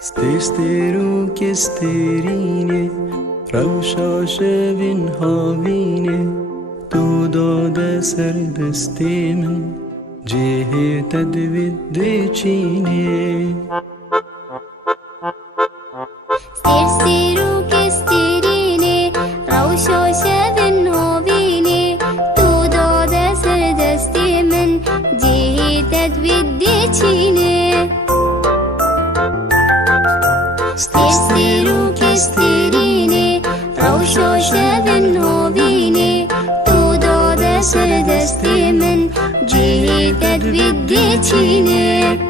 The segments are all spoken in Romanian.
Sterke sterine Ravshashavin havine Tu dade serdeste min Jehe tadvidde chine Sterke sterine Ravshashavin havine Tu dade serdeste min Jehe tadvidde chine Sterke sterine Ravshashavin havine Tu dade serdeste min Jehe tadvidde chine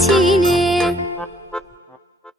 Chine